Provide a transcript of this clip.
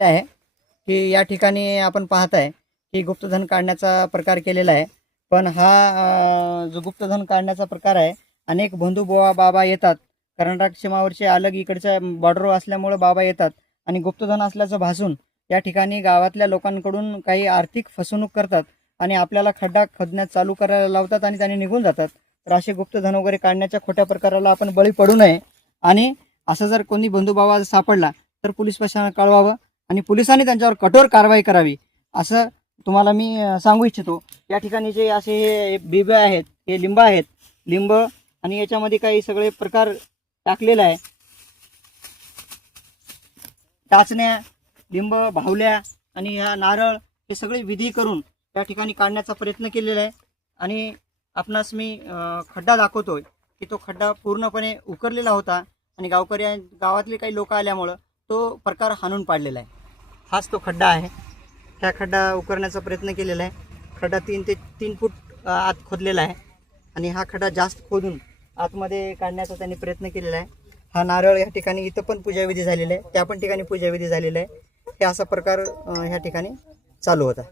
आहे की या ठिकाणी आपण पाहताय की गुप्तधन काढण्याचा प्रकार केलेला आहे. पण हा जो गुप्तधन काढण्याचा प्रकार आहे, अनेक बंधू बुवा बाबा येतात, कर्नाटक सीमावरचे अलग इकडच्या बॉर्डरवर असल्यामुळे बाबा येतात आणि गुप्तधन असल्याचं भासून या ठिकाणी गावातल्या लोकांकडून काही आर्थिक फसवणूक करतात आणि आपल्याला खड्डा खोदण्यास चालू करायला लावतात आणि त्याने निघून जातात. तर असे गुप्तधन वगैरे काढण्याच्या खोट्या प्रकाराला आपण बळी पडू नये आणि असं जर कोणी बंधुभावा सापडला तर पोलीस प्रशासनाला कळवावं आणि पोलिसांनी त्यांच्यावर कठोर कारवाई करावी असं तुम्हाला मी सांगू इच्छितो. या ठिकाणी जे असे हे बिबे आहेत, हे लिंब आहेत, लिंब आणि याच्यामध्ये काही सगळे प्रकार टाकलेला आहे. टाचण्या, लिंब, भावल्या आणि ह्या नारळ हे सगळे विधी करून त्या ठिकाणी काढण्याचा प्रयत्न केलेला आहे. आणि आपणास मी खड्डा दाखवतोय की तो खड्डा पूर्णपणे उकरलेला होता आणि गावातले काही लोक आल्यामुळं तो प्रकार हाणून पाडलेला आहे. हाच तो खड्डा आहे. ह्या खड्डा उकरण्याचा प्रयत्न केलेला आहे. खड्डा 3 ते 3 फूट आत खोदलेला आहे आणि हा खड्डा जास्त खोदून आतमध्ये काढण्याचा त्यांनी प्रयत्न केलेला आहे. हा नारळ या ठिकाणी इथं पण पूजाविधी झालेला आहे, त्या पण ठिकाणी पूजाविधी झालेला आहे. हे असा प्रकार ह्या ठिकाणी चालू होता.